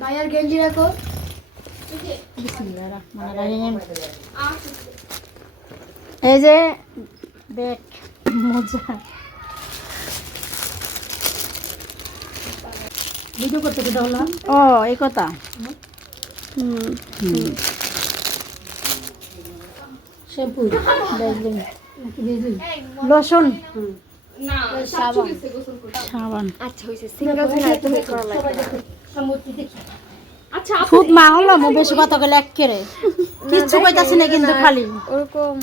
ভাইয়ার গেঞ্জি রাখো। বিসমিল্লাহির রহমানির রহিম। এই যে ব্যাগ মোজা ভিডিও করতে কেটে হলো। ও এই কথা। শ্যাম্পু লোশন সাবান। আচ্ছা হইছে সিঙ্গেল সিঙ্গেল তুমি করা লাগবে। আচ্ছা খুব মা হলো মো বেশি কথা কইলে এককেরে কিচ্ছু কইতাছ না কিন্তু খালি ওরকম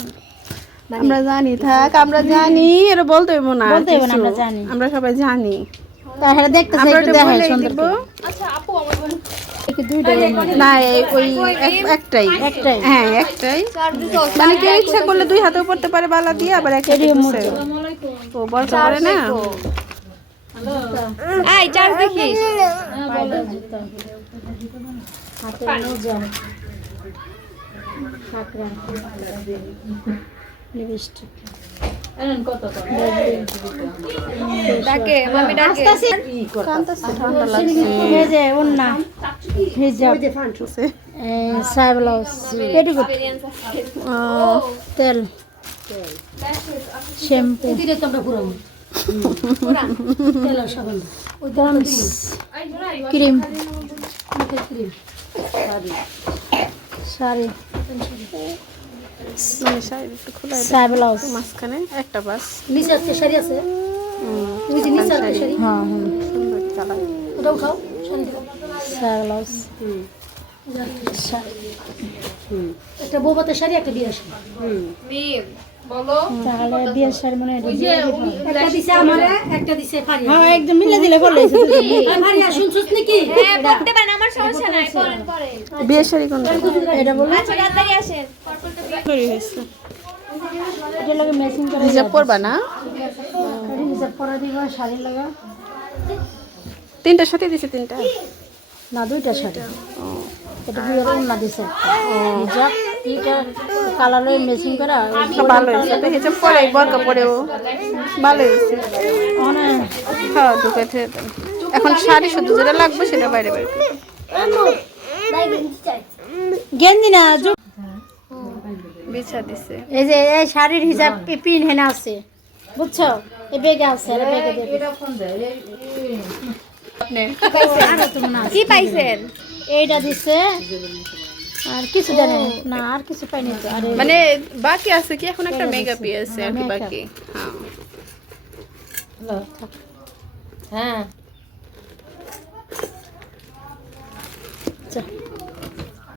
আমরা জানি থাক আমরা জানি এর বলতে হইব না বলতে হইব না আমরা জানি আমরা সবাই জানি তাহলে দেখতেছ একটু দেখাই সুন্দর করে। আচ্ছা আপু আমার বোন একটু দুইটা না ওই একটাই একটাই হ্যাঁ একটাই মানে কি ইচ্ছা করলে দুই হাতেও পড়তে পারে বালা দিয়ে আবার একটা দিছে ও বলতে পারে না। এই চার্জ দেখিস হাতে মোজা কাকড়া লিপস্টিক এনন কত কত ডাকে মামি ডাকে কান্তাছে ঠান্ডা লাগছে এই যে ওন্না হিজাব ওই যে ফান্টুছে সাই ব্লাউজ পেটিকোট তেল শ্যাম্পু এদিকে তোমরা পুরো তেল আর সাবান ওই দামস ক্রিম ক্রিম শাড়ি সাই ব্লাউজ মাঝখানে একটা বাস নিচে একটা শাড়ি আছে ওই যে নিচে একটা শাড়ি হ্যাঁ হ্যাঁ সুন্দর কালার ওটাও খাও শাড়ি সাই ব্লাউজ শাড়ি একটা বউভাতের শাড়ি একটা বিয়ের শাড়ি মিম বলো তাহলে বিয়ের শাড়ি মনে হয় একটা দিছে আমারে একটা দিছে ফারিয়া হ্যাঁ একদম মিলে দিলে বলে ফারিয়া শুনছস নাকি হ্যাঁ বলতে পারেন আমার সমস্যা নাই করেন পরে বিয়ের শাড়ি কোনটা এটা বল আচ্ছা তাড়াতাড়ি আসেন তৈরি হয়েছে এটা লাগে ম্যাচিং করে হিজাব পরবা না হিজাব পরা দিবা শাড়ি লাগা তিনটার সাথে দিছে তিনটা না দুইটা শাড়ি এটা বিয়ের ওন্না দিছে হিজাব এটা কালারের ম্যাচিং করা ভালো হয়েছে তো হিজাব পরে বরকা পরেও ভালো হয়েছে অনেক হ্যাঁ ঢুকেছে এখন শাড়ি শুধু যেটা লাগবে সেটা বাইরে বাইরে গেঞ্জি না বিছা দিছে এই যে এই শাড়ির হিজাব পিন হেনা আছে বুঝছো এই বেগে আছে আর বেগে দিয়ে কি পাইছেন এইটা দিছে আর কিছু দেন না আর কিছু পাইনি তো আরে মানে বাকি আছে কি এখন একটা মেগা পি আছে আর কি বাকি হ্যাঁ হ্যাঁ